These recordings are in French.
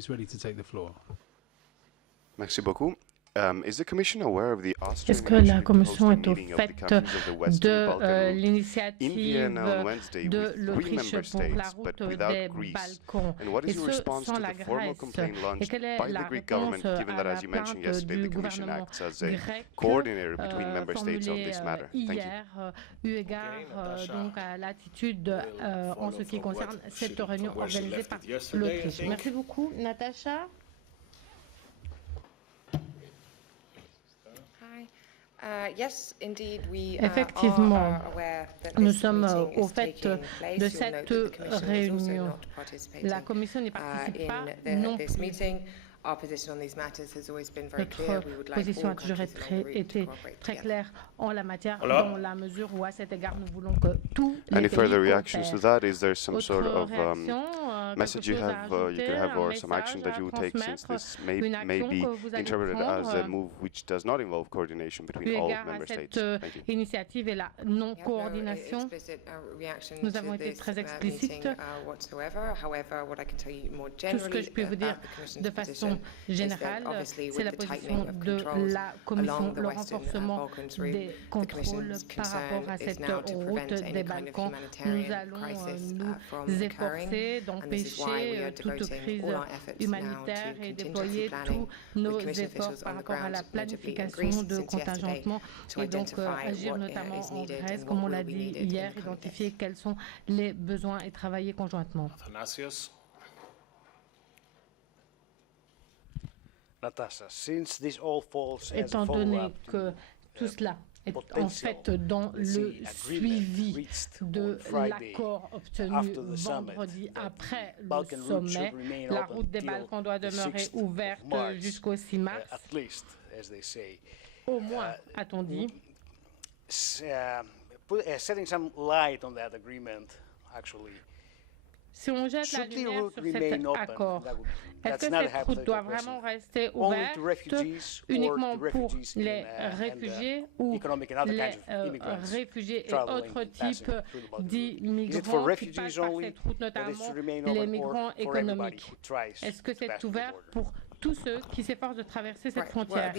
she's ready to take the floor. Merci beaucoup. Est-ce que la Commission est au fait de l'initiative de l'Autriche pour la route des Balkans, et ce sans la Grèce? Et quelle est la réponse à la plainte du gouvernement grec formulée hier, eu égard donc à l'attitude en ce qui concerne cette réunion organisée par l'Autriche? Merci beaucoup, Natacha. Effectivement, nous sommes au fait de cette réunion. La Commission n'y participe pas non plus. Notre position a toujours été très claire en la matière, dans la mesure où, à cet égard, nous voulons que tous les pays coopèrent. message you could have or some action that you would take, since this may be interpreted as a move which does not involve coordination between all member states? Thank you. Initiative et la non-coordination. Nous avons été très explicites. Tout ce que je peux vous dire de façon générale, c'est la position de la Commission, le renforcement des contrôles par rapport à cette route des Balkans. Nous allons nous efforcer d'empêcher toute crise humanitaire et déployer tous nos efforts par rapport à la planification de contingentement et donc agir notamment en Grèce, comme on l'a dit hier, identifier quels sont les besoins et travailler conjointement. Étant donné que tout cela est en fait dans le suivi de l'accord obtenu vendredi après le sommet, la route des Balkans doit demeurer ouverte jusqu'au 6 mars. Au moins, a-t-on dit. Si on jette la lumière sur cet accord, est-ce que cette route doit vraiment rester ouverte uniquement pour les réfugiés ou les réfugiés et autres types d'immigrants qui passent par cette route, notamment les migrants économiques? Est-ce que c'est ouvert pour tous ceux qui s'efforcent de traverser cette frontière?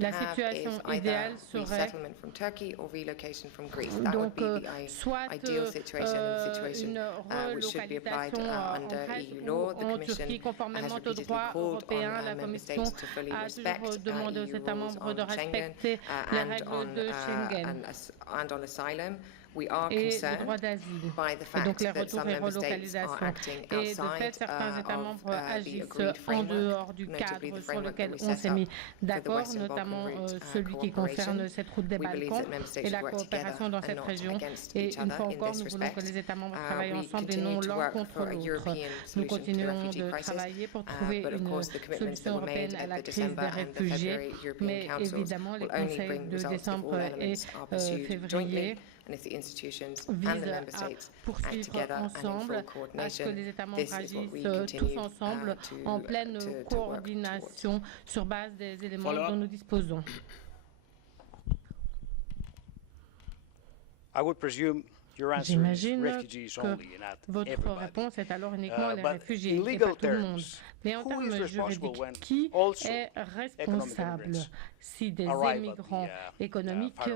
La situation idéale serait donc soit une relocalisation en Grèce ou en Turquie, conformément au droit européen. La Commission a toujours demandé aux États membres de respecter les règles de Schengen et le droit d'asile, et donc les retours et relocalisations. Et de fait, certains États membres agissent en dehors du cadre sur lequel on s'est mis d'accord, notamment celui qui concerne cette route des Balkans et la coopération dans cette région. Et une fois encore, nous voulons que les États membres travaillent ensemble et non l'un contre l'autre. Nous continuerons de travailler pour trouver une solution européenne à la crise des réfugiés, mais évidemment, les conseils de décembre et février vise à poursuivre ensemble, à ce que les États membres agissent tous ensemble en pleine coordination sur base des éléments dont nous disposons. J'imagine que votre réponse est alors uniquement les réfugiés et pas tout le monde. Mais en termes juridiques, qui est responsable si des immigrants économiques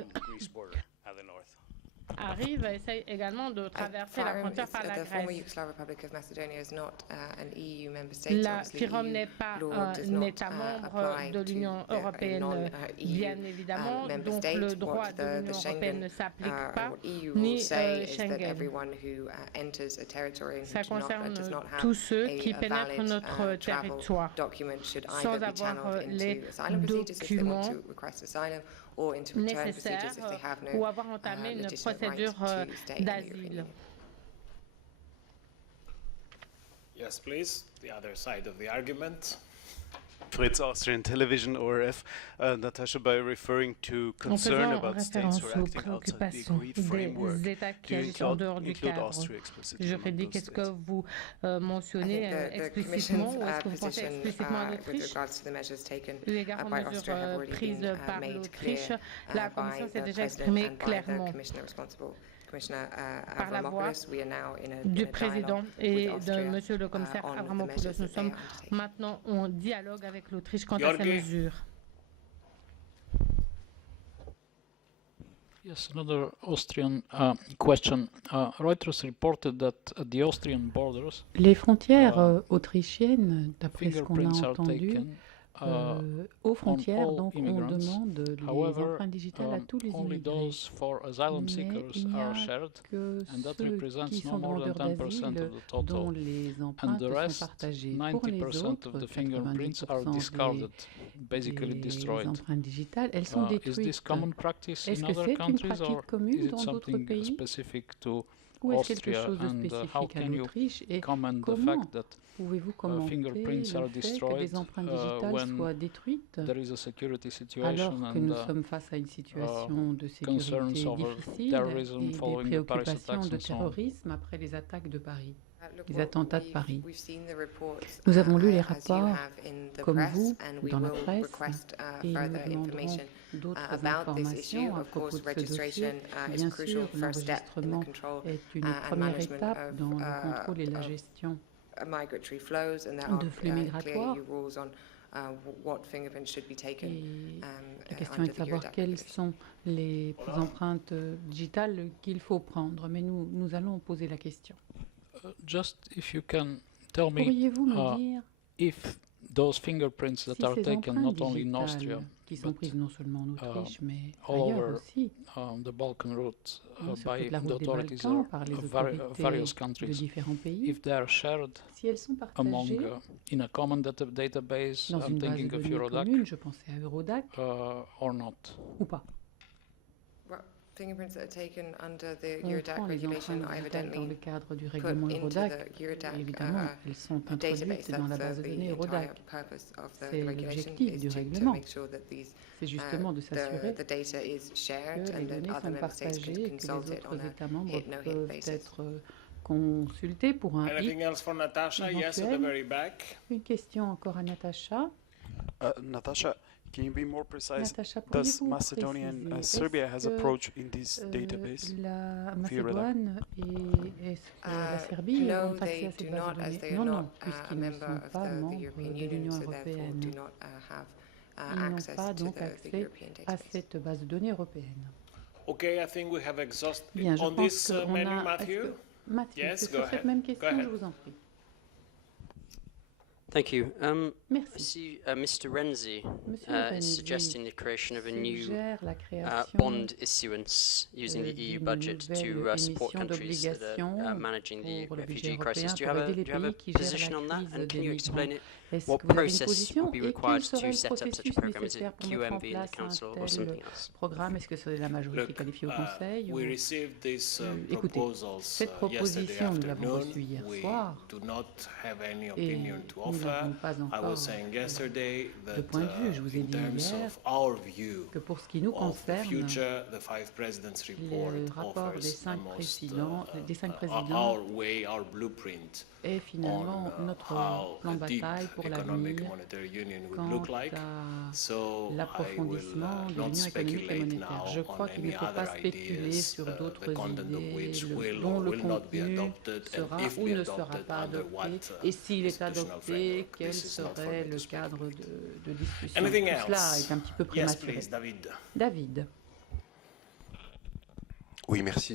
arrive et essaye également de traverser la frontière par la Grèce? La FYROM n'est pas un État membre de l'Union européenne, bien évidemment, donc le droit de l'Union européenne ne s'applique pas, ni Schengen. Ça concerne tous ceux qui pénètrent notre territoire sans avoir les documents nécessaires ou avoir entamé une procédure d'asile. Yes, please. The other side of the argument. Fritz, Austrian television, ORF, Natasha, by referring to concern about states who are acting outside the agreed framework, do you include Austria explicitly? Juridique, est-ce que vous mentionnez explicitement ou est-ce que vous pensez explicitement à l'Autriche? Eu égard aux mesures prises par l'Autriche, la Commission s'est déjà exprimée clairement. par la voix du président et de monsieur le commissaire Avramopoulos. Nous sommes maintenant en dialogue avec l'Autriche quant à ces mesures. Yes, another Austrian question. Reuters reported that at the Austrian borders, les frontières autrichiennes, d'après ce qu'on a entendu, aux frontières, donc on demande les empreintes digitales à tous les immigrés. Mais il n'y a que ceux qui sont demandeurs d'asile dont les empreintes sont partagées. Pour les autres, 90% des empreintes digitales, elles sont détruites. Est-ce que c'est une pratique commune dans d'autres pays ou est-ce quelque chose de spécifique à l'Autriche et comment pouvez-vous commenter le fait que les empreintes digitales soient détruites alors que nous sommes face à une situation de sécurité difficile et des préoccupations de terrorisme après les attaques de Paris, les attentats de Paris. Nous avons lu les rapports, comme vous, dans la presse, et nous demanderons d'autres informations à propos de ce dossier. Bien sûr, l'enregistrement est une première étape dans le contrôle et la gestion de flux migratoires. Et la question est de savoir quelles sont les empreintes digitales qu'il faut prendre, mais nous allons poser la question. Just if you can tell me Pourriez-vous me dire if those fingerprints that are taken not only in Austria qui sont prises non seulement en Autriche mais all ailleurs over aussi the Balkan route sur toute la by the route des authorities Balkans par les of autorités various de countries, différents pays, if they are shared si elles sont among partagées in a common database, dans I'm une base de thinking of données Eurodac, commune, je pensais à Eurodac, or not. ou pas. Fingerprints that are taken under the On Eurodac prend les regulation empreintes are digitales dans le evidently cadre du put règlement into Eurodac. the Eurodac Évidemment, elles sont database. introduites dans la That's base de the données entire Eurodac. purpose of the C'est regulation l'objectif is du to règlement. make sure that these C'est justement de s'assurer the data is shared que les and that données other sont member states partagées can et que les consult it on autres a États membres hit-no-hit peuvent basis. être consultés pour un Anything hit else for Natasha? Yes, at the éventuel. very back. Une question encore à Natacha. Natasha, can you be more precise? Natacha, Does pourriez-vous Macedonia and préciser, Serbia est-ce has approach in this que database? la of Eurodac? Macédoine et est-ce que la Serbie No, ont accès they à cette do base not, de as données? they are Non, not non, puisqu'ils a ne member sont of pas the membres European de Union, l'Union so therefore européenne. do not have Ils n'ont access pas to donc the accès European à database. cette base de données européenne. Okay, I think we have exhausted Bien, je on pense this qu'on menu, a... Matthew. Mathieu, Yes, c'est go sur cette ahead. même Go question, ahead. je vous en prie. Thank you. I Merci. see Mr. Renzi Monsieur is Renzi suggesting the creation of a new suggère la création bond issuance using the EU d'une budget to nouvelle support émission countries that are d'obligations managing the pour le budget refugee européen crisis. Do you pour have aider les do you have a pays qui gèrent position on la that? crise And can des you migrants. explain it? Est-ce What que vous avez une process position would be et quel required serait to le set up such a processus program? Is it nécessaire pour mettre en QMB in the place un Council or tel something else? programme? Est-ce que ce serait la majorité Look, qualifiée au Conseil we ou... received these Écoutez, proposals cette yesterday proposition, nous l'avons afternoon. reçue hier We soir do not have any et opinion to nous offer. n'avons pas I encore was saying yesterday de that point de vue. Je vous ai in dit terms hier of our view que pour ce qui nous of the concerne, future, the five presidents report le rapport des offers 5 almost présidents our way, our blueprint est finalement notre how plan de a deep bataille pour economic l'avenir monetary union would quant look like. à So I will l'approfondissement de not l'Union économique et speculate monétaire. now Je crois on qu'il ne any faut pas other spéculer ideas, sur the d'autres content of which idées will dont or le will not be contenu adopted, sera and if ou be ne sera adopted, pas under adopté. what Et s'il est institutional adopté, framework. quel This is not for serait me le to cadre speculate. de discussion? Anything Tout cela else? est un petit peu Yes, prématuré. please, David. David. Oui, merci.